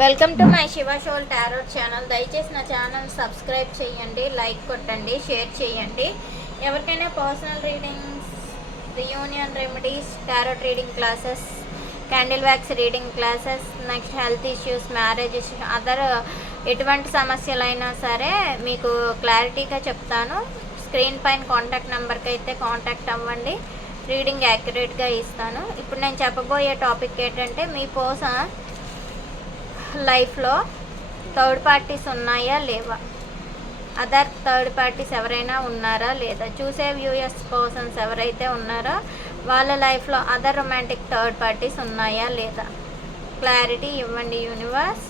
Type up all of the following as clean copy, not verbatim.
Welcome to my Shiva shawl tarot channel. దయచేసి నా channel subscribe చేయండి, లైక్ కొట్టండి, షేర్ చేయండి. ఎవరికైనా personal readings, reunion remedies, tarot reading classes, candle wax reading classes, next health issues, marriage issues, other ఎటువంటి సమస్యలైనా సరే మీకు క్లారిటీగా చెప్తాను. స్క్రీన్ పైన కాంటాక్ట్ నెంబర్కి అయితే కాంటాక్ట్ అవ్వండి. రీడింగ్ యాక్యురేట్గా ఇస్తాను. ఇప్పుడు నేను చెప్పబోయే టాపిక్ ఏంటంటే, మీ పర్సన్ లైఫ్లో థర్డ్ పార్టీస్ ఉన్నాయా లేవా, అదర్ థర్డ్ పార్టీస్ ఎవరైనా ఉన్నారా లేదా, చూసే వ్యూయర్స్ పర్సన్స్ ఎవరైతే ఉన్నారో వాళ్ళ లైఫ్లో అదర్ రొమాంటిక్ థర్డ్ పార్టీస్ ఉన్నాయా లేదా, క్లారిటీ ఇవ్వండి యూనివర్స్.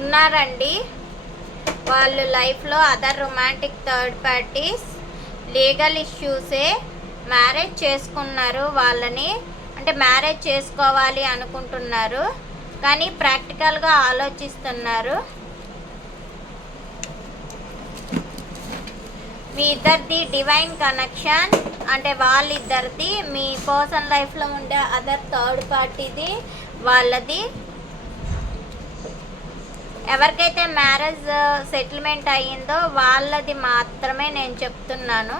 ఉన్నారండి వాళ్ళ లైఫ్లో other romantic third parties. Legal ఇష్యూసే, మ్యారేజ్ చేసుకున్నారు వాళ్ళని, అంటే మ్యారేజ్ చేసుకోవాలి అనుకుంటున్నారు కానీ ప్రాక్టికల్గా ఆలోచిస్తున్నారు. మీ ఇద్దరిది డివైన్ కనెక్షన్, అంటే వాళ్ళిద్దరిది మీ పర్సనల్ లైఫ్లో ఉండే అదర్ థర్డ్ పార్టీది వాళ్ళది. ఎవరికైతే మ్యారేజ్ సెటిల్మెంట్ అయ్యిందో వాళ్ళది మాత్రమే నేను చెప్తున్నాను,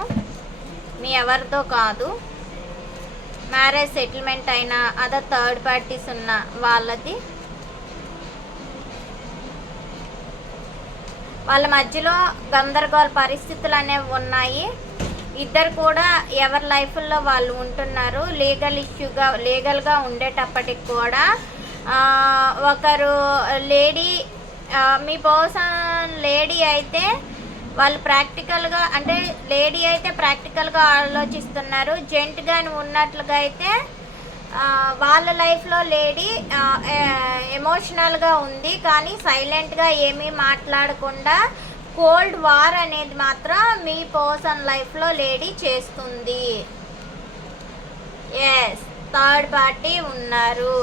మీ ఎవరిదో కాదు. మ్యారేజ్ సెటిల్మెంట్ అయిన అదర్ థర్డ్ పార్టీస్ ఉన్న వాళ్ళది. వాళ్ళ మధ్యలో గందరగోళ పరిస్థితులు అనేవి ఉన్నాయి. ఇద్దరు కూడా ఎవరి లైఫ్లో వాళ్ళు ఉంటున్నారు. లీగల్గా ఉండేటప్పటికి కూడా ఒకరు లేడీ, మీ పర్సన్ లేడీ అయితే వాళ్ళు ప్రాక్టికల్గా, అంటే లేడీ అయితే ప్రాక్టికల్గా ఆలోచిస్తున్నారు. జెంట్ కానీ ఉన్నట్లుగా అయితే వాళ్ళ లైఫ్లో లేడీ ఎమోషనల్గా ఉంది కానీ సైలెంట్గా ఏమీ మాట్లాడకుండా కోల్డ్ వార్ అనేది మాత్రం మీ పర్సన్ లైఫ్లో లేడీ చేస్తుంది. ఎస్, థర్డ్ పార్టీ ఉన్నారు.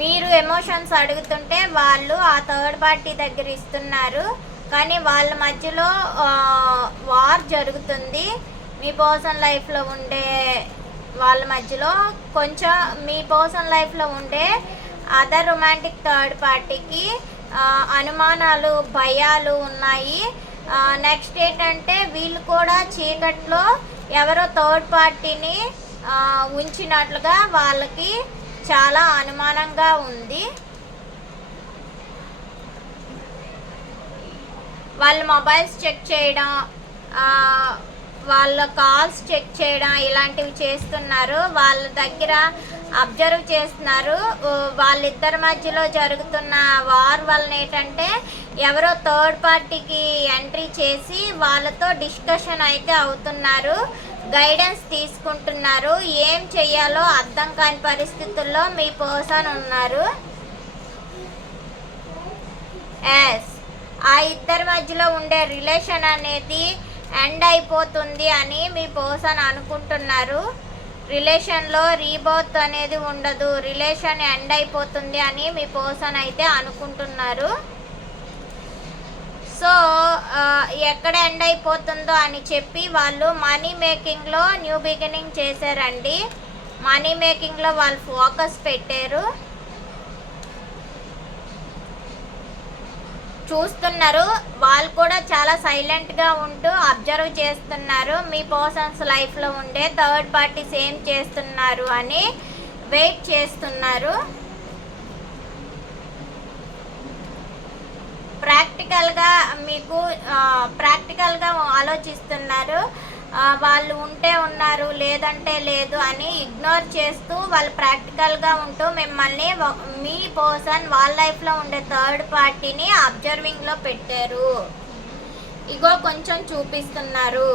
మీరు ఎమోషన్స్ అడుగుతుంటే వాళ్ళు ఆ థర్డ్ పార్టీ దగ్గర ఇస్తున్నారు కానీ వాళ్ళ మధ్యలో వార్ జరుగుతుంది. మీ పర్సనల్ లైఫ్లో ఉండే వాళ్ళ మధ్యలో కొంచెం, మీ పర్సనల్ లైఫ్లో ఉండే అదర్ రొమాంటిక్ థర్డ్ పార్టీకి అనుమానాలు, భయాలు ఉన్నాయి. నెక్స్ట్ ఏంటంటే వీళ్ళు కూడా చీకట్లో ఎవరో థర్డ్ పార్టీని ఉంచినట్లుగా వాళ్ళకి చాలా అనుమానంగా ఉంది. వాళ్ళ మొబైల్స్ చెక్ చేయడం, వాళ్ళ కాల్స్ చెక్ చేయడం ఇలాంటివి చేస్తున్నారు. వాళ్ళ దగ్గర అబ్జర్వ్ చేస్తున్నారు. వాళ్ళిద్దరి మధ్యలో జరుగుతున్న వార్ వలన ఏంటంటే ఎవరో థర్డ్ పార్టీకి ఎంట్రీ చేసి వాళ్ళతో డిస్కషన్ అయితే అవుతున్నారు, గైడెన్స్ తీసుకుంటున్నారు. ఏం చెయ్యాలో అర్థం కాని పరిస్థితుల్లో మీ పర్సన్ ఉన్నారు. ఎస్, ఆ ఇద్దరి మధ్యలో ఉండే రిలేషన్ అనేది ఎండ్ అయిపోతుంది అని మీ పర్సన్ అనుకుంటున్నారు. రిలేషన్లో రీబర్త్ అనేది ఉండదు, రిలేషన్ ఎండ్ అయిపోతుంది అని మీ పర్సన్ అయితే అనుకుంటున్నారు. సో ఎక్కడ ఎండ్ అయిపోతుందో అని చెప్పి వాళ్ళు మనీ మేకింగ్లో న్యూ బిగినింగ్ చేశారండి. మనీ మేకింగ్లో వాళ్ళు ఫోకస్ పెట్టారు. చూస్తున్నారు, వాళ్ళు కూడా చాలా సైలెంట్గా ఉంటూ అబ్జర్వ్ చేస్తున్నారు. మీ పర్సన్స్ లైఫ్లో ఉండే థర్డ్ పార్టీస్ ఏం చేస్తున్నారు అని వెయిట్ చేస్తున్నారు. ప్రాక్టికల్గా ఆలోచిస్తున్నారు. వాళ్ళు ఉంటే ఉన్నారు, లేదంటే లేదు అని ఇగ్నోర్ చేస్తూ వాళ్ళు ప్రాక్టికల్గా ఉంటూ మిమ్మల్ని, మీ పర్సన్ వాళ్ళ లైఫ్లో ఉండే థర్డ్ పార్టీని అబ్జర్వింగ్లో పెట్టారు. ఇగో కొంచెం చూపిస్తున్నారు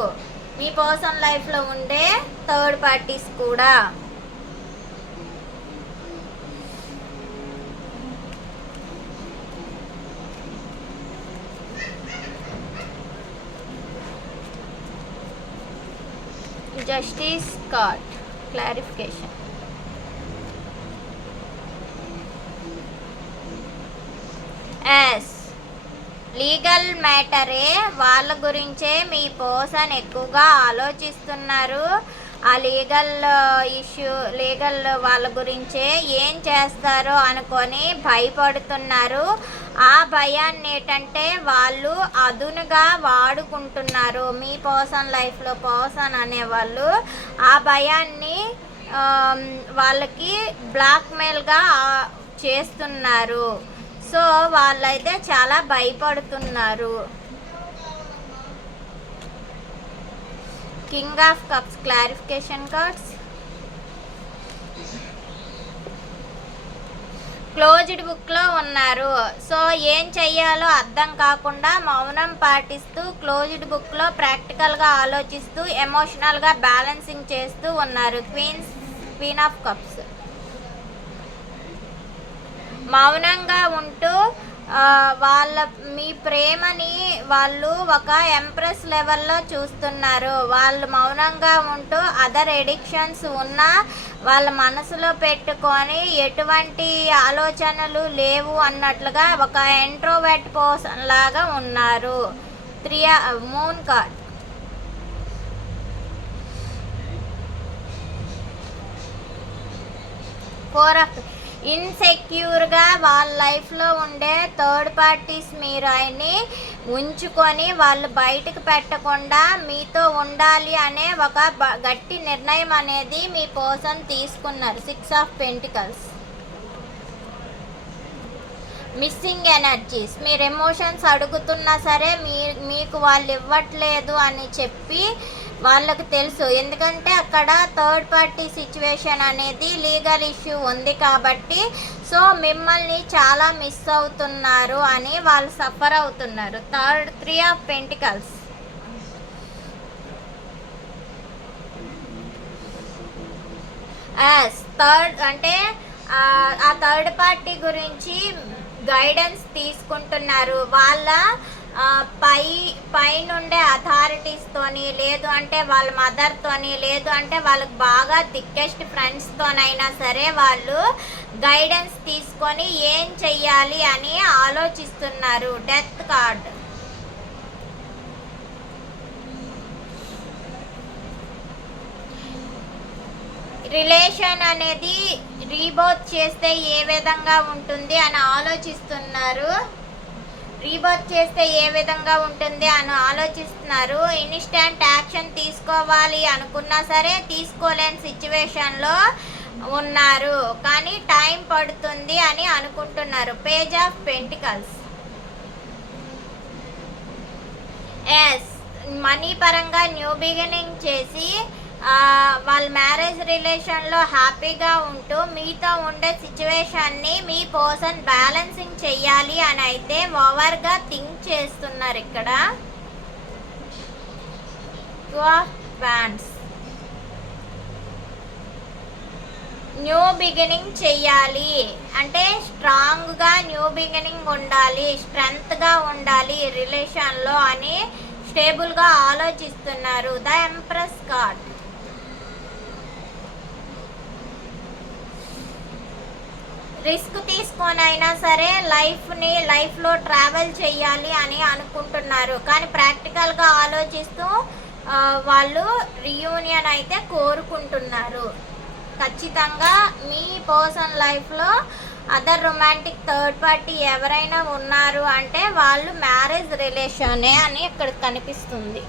మీ పర్సన్ లైఫ్లో ఉండే థర్డ్ పార్టీస్ కూడా. Justice card clarification. Yes, legal మ్యాటరే, వాళ్ళ గురించే మీ పర్సన్ ఎక్కువగా ఆలోచిస్తున్నారు. ఆ లీగల్ వాళ్ళ గురించే ఏం చేస్తారో అనుకొని భయపడుతున్నారు. ఆ భయాన్ని ఏంటంటే వాళ్ళు అదునుగా వాడుకుంటున్నారు. మీ పర్సన్ లైఫ్లో పర్సన్ అనేవాళ్ళు ఆ భయాన్ని వాళ్ళకి బ్లాక్మెయిల్గా చేస్తున్నారు. సో వాళ్ళైతే చాలా భయపడుతున్నారు. King of cups clarification cards. Closed బుక్లో ఉన్నారు. సో ఏం చెయ్యాలో అర్థం కాకుండా మౌనం పాటిస్తూ క్లోజ్డ్ బుక్లో ప్రాక్టికల్గా ఆలోచిస్తూ ఎమోషనల్గా బ్యాలెన్సింగ్ చేస్తూ ఉన్నారు. Queen of cups. మౌనంగా ఉంటూ మీ ప్రేమని వాళ్ళు ఒక ఎంప్రెస్ లెవెల్లో చూస్తున్నారు. వాళ్ళు మౌనంగా ఉంటూ అదర్ ఎడిక్షన్స్ ఉన్నా వాళ్ళ మనసులో పెట్టుకొని ఎటువంటి ఆలోచనలు లేవు అన్నట్లుగా ఒక ఇంట్రోవర్ట్ పర్సన్ లాగా ఉన్నారు. Moon card. ఇన్సెక్యూర్గా వాళ్ళ లైఫ్లో ఉండే థర్డ్ పార్టీస్ మీరు ఆయన్ని ఉంచుకొని వాళ్ళు బయటకు పెట్టకుండా మీతో ఉండాలి అనే ఒక గట్టి నిర్ణయం అనేది మీ పర్సన్ తీసుకున్నారు. 6 ఆఫ్ పెంటికల్స్. Missing energies. మీరు ఎమోషన్స్ అడుగుతున్నా సరే మీకు వాళ్ళు ఇవ్వట్లేదు అని చెప్పి వాళ్ళకు తెలుసు. ఎందుకంటే అక్కడ థర్డ్ పార్టీ సిచ్యువేషన్ అనేది లీగల్ ఇష్యూ ఉంది కాబట్టి సో మిమ్మల్ని చాలా మిస్ అవుతున్నారు అని వాళ్ళు సఫర్ అవుతున్నారు. 3 ఆఫ్ పెంటికల్స్. థర్డ్ అంటే ఆ థర్డ్ పార్టీ గురించి గైడెన్స్ తీసుకుంటున్నారు. వాళ్ళ పైనుండే అథారిటీస్తోని, లేదు అంటే వాళ్ళ మదర్తోని, లేదు అంటే వాళ్ళకి బాగా థిక్కెస్ట్ ఫ్రెండ్స్తోనైనా సరే వాళ్ళు గైడెన్స్ తీసుకొని ఏం చెయ్యాలి అని ఆలోచిస్తున్నారు. Death card. రిలేషన్ అనేది రీబర్త్ చేస్తే ఏ విధంగా ఉంటుంది అని ఆలోచిస్తున్నారు. ఇన్స్టెంట్ యాక్షన్ తీసుకోవాలి అనుకున్నా సరే తీసుకోలేని సిచ్యువేషన్లో ఉన్నారు, కానీ టైం పడుతుంది అని అనుకుంటున్నారు. Page of pentacles. మనీ పరంగా న్యూ బిగినింగ్ చేసి వాళ్ళ మ్యారేజ్ రిలేషన్లో హ్యాపీగా ఉంటూ మీతో ఉండే సిచ్యువేషన్ని మీ పర్సన్ బ్యాలెన్సింగ్ చెయ్యాలి అని అయితే ఓవర్గా థింక్ చేస్తున్నారు. ఇక్కడ 2 ఆఫ్ వ్యాండ్స్. న్యూ బిగినింగ్ చెయ్యాలి అంటే స్ట్రాంగ్గా న్యూ బిగినింగ్ ఉండాలి, స్ట్రెంగ్త్గా ఉండాలి రిలేషన్లో అని స్టేబుల్గా ఆలోచిస్తున్నారు. The empress card. రిస్క్ తీసుకొనైనా సరే లైఫ్లో ట్రావెల్ చేయాలి అని అనుకుంటున్నారు, కానీ ప్రాక్టికల్గా ఆలోచిస్తూ వాళ్ళు రీయూనియన్ అయితే కోరుకుంటున్నారు. ఖచ్చితంగా మీ పర్సన్ లైఫ్లో అదర్ రొమాంటిక్ థర్డ్ పార్టీ ఎవరైనా ఉన్నారు అంటే వాళ్ళు మ్యారేజ్ రిలేషనే అని ఇక్కడ కనిపిస్తుంది.